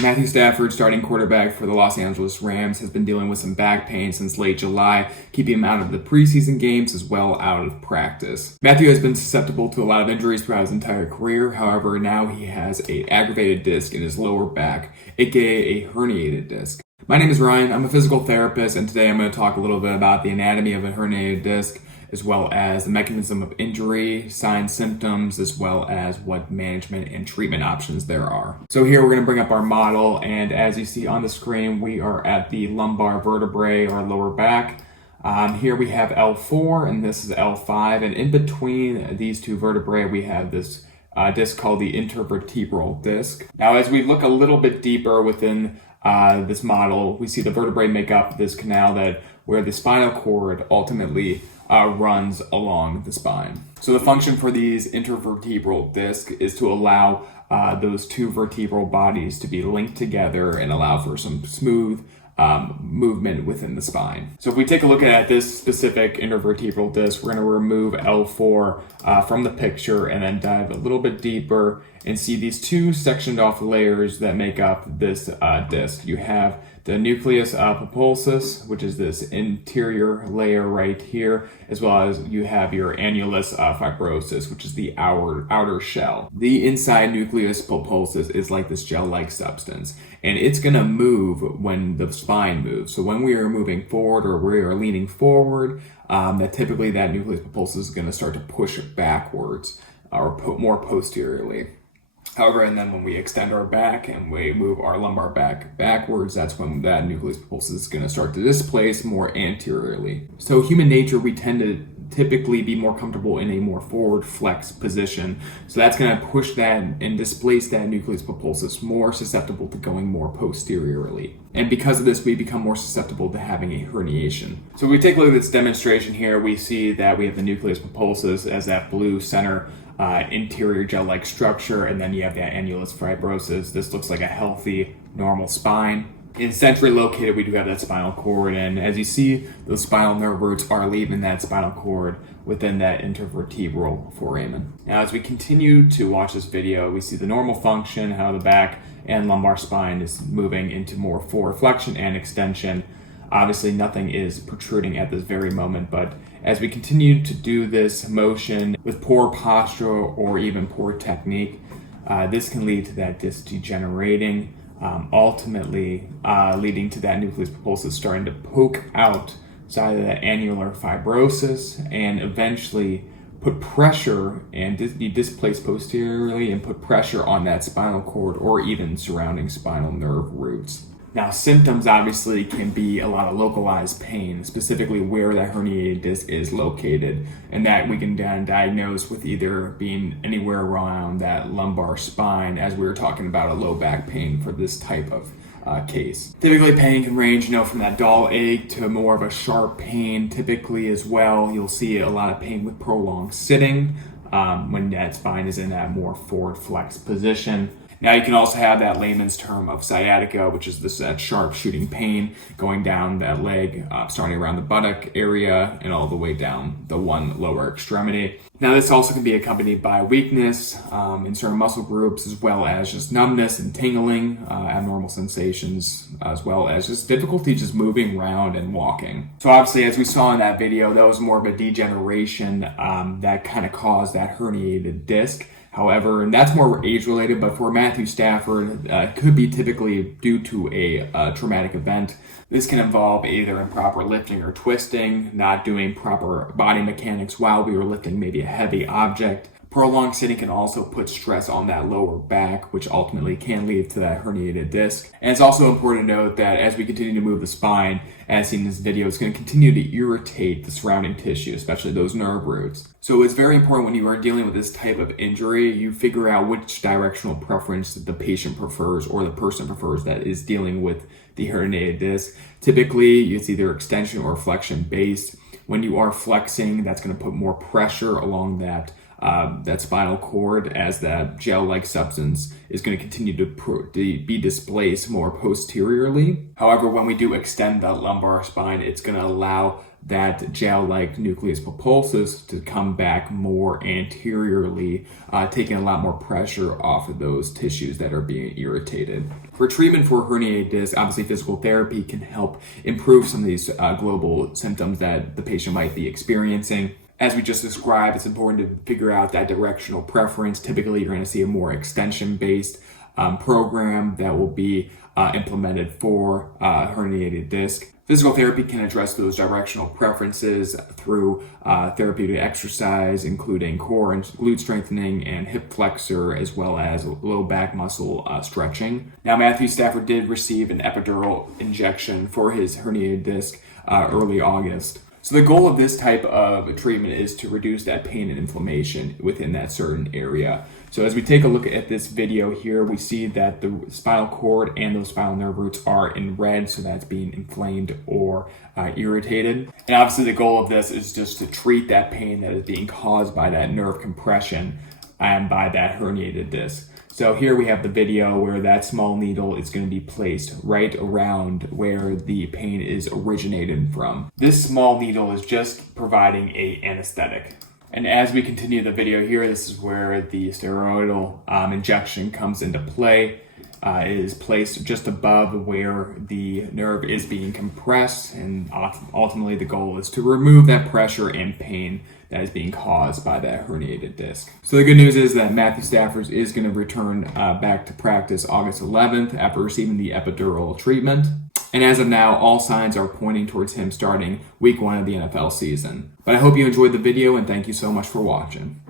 Matthew Stafford, starting quarterback for the Los Angeles Rams, has been dealing with some back pain since late July, keeping him out of the preseason games as well out of practice. Matthew has been susceptible to a lot of injuries throughout his entire career. However, now he has an aggravated disc in his lower back, aka a herniated disc. My name is Ryan. I'm a physical therapist, and today I'm going to talk a little bit about the anatomy of a herniated disc, as well as the mechanism of injury, signs, symptoms, as well as what management and treatment options there are. So here we're going to bring up our model, and as you see on the screen, we are at the lumbar vertebrae or lower back. Here we have L4 and this is L5, and in between these two vertebrae we have this disc called the intervertebral disc. Now as we look a little bit deeper within this model, we see the vertebrae make up this canal where the spinal cord ultimately runs along the spine. So the function for these intervertebral discs is to allow those two vertebral bodies to be linked together and allow for some smooth movement within the spine. So if we take a look at this specific intervertebral disc, we're going to remove L4 from the picture and then dive a little bit deeper and see these two sectioned off layers that make up this disc. You have the nucleus pulposus, which is this interior layer right here, as well as you have your annulus fibrosus, which is the outer shell. The inside nucleus pulposus is like this gel-like substance, and it's going to move when the spine moves. So when we are moving forward or we are leaning forward, typically that nucleus pulposus is going to start to push backwards or more posteriorly. However, and then when we extend our back and we move our lumbar back backwards, that's when that nucleus pulposus is going to start to displace more anteriorly. So human nature, we tend to typically be more comfortable in a more forward flex position. So that's going to push that and displace that nucleus pulposus, more susceptible to going more posteriorly. And because of this, we become more susceptible to having a herniation. So if we take a look at this demonstration here, we see that we have the nucleus pulposus as that blue center interior gel-like structure, and then you have that annulus fibrosus. This looks like a healthy, normal spine. And centrally located, we do have that spinal cord, and as you see, those spinal nerve roots are leaving that spinal cord within that intervertebral foramen. Now, as we continue to watch this video, we see the normal function, how the back and lumbar spine is moving into more forward flexion and extension. Obviously, nothing is protruding at this very moment, but as we continue to do this motion with poor posture or even poor technique, this can lead to that disc degenerating, ultimately leading to that nucleus pulposus starting to poke out side of that annular fibrosis and eventually put pressure and be displaced posteriorly and put pressure on that spinal cord or even surrounding spinal nerve roots. Now, symptoms obviously can be a lot of localized pain, specifically where that herniated disc is located, and that we can then diagnose with either being anywhere around that lumbar spine, as we were talking about a low back pain for this type of case. Typically, pain can range, from that dull ache to more of a sharp pain. Typically, as well, you'll see a lot of pain with prolonged sitting when that spine is in that more forward flex position. Now you can also have that layman's term of sciatica, which is that sharp shooting pain going down that leg, starting around the buttock area and all the way down the one lower extremity. Now this also can be accompanied by weakness in certain muscle groups, as well as just numbness and tingling, abnormal sensations, as well as just difficulty just moving around and walking. So obviously, as we saw in that video, that was more of a degeneration that kind of caused that herniated disc. However, and that's more age-related, but for Matthew Stafford, it could be typically due to a traumatic event. This can involve either improper lifting or twisting, not doing proper body mechanics while we were lifting maybe a heavy object. Prolonged sitting can also put stress on that lower back, which ultimately can lead to that herniated disc. And it's also important to note that as we continue to move the spine, as seen in this video, it's going to continue to irritate the surrounding tissue, especially those nerve roots. So it's very important when you are dealing with this type of injury, you figure out which directional preference the patient prefers or the person prefers that is dealing with the herniated disc. Typically, it's either extension or flexion based. When you are flexing, that's going to put more pressure along that that spinal cord, as that gel-like substance is going to continue to be displaced more posteriorly. However, when we do extend the lumbar spine, it's going to allow that gel-like nucleus pulposus to come back more anteriorly, taking a lot more pressure off of those tissues that are being irritated. For treatment for herniated disc, obviously physical therapy can help improve some of these global symptoms that the patient might be experiencing. As we just described, it's important to figure out that directional preference. Typically, you're going to see a more extension-based program that will be implemented for herniated disc. Physical therapy can address those directional preferences through therapeutic exercise, including core and glute strengthening and hip flexor, as well as low back muscle stretching. Now, Matthew Stafford did receive an epidural injection for his herniated disc early August. So the goal of this type of treatment is to reduce that pain and inflammation within that certain area. So as we take a look at this video here, we see that the spinal cord and those spinal nerve roots are in red, so that's being inflamed or irritated. And obviously the goal of this is just to treat that pain that is being caused by that nerve compression and by that herniated disc. So here we have the video where that small needle is going to be placed right around where the pain is originated from. This small needle is just providing an anesthetic. And as we continue the video here, this is where the steroidal injection comes into play. It is placed just above where the nerve is being compressed, and ultimately the goal is to remove that pressure and pain that is being caused by that herniated disc. So the good news is that Matthew Stafford is going to return back to practice August 11th after receiving the epidural treatment. And as of now, all signs are pointing towards him starting week 1 of the NFL season. But I hope you enjoyed the video, and thank you so much for watching.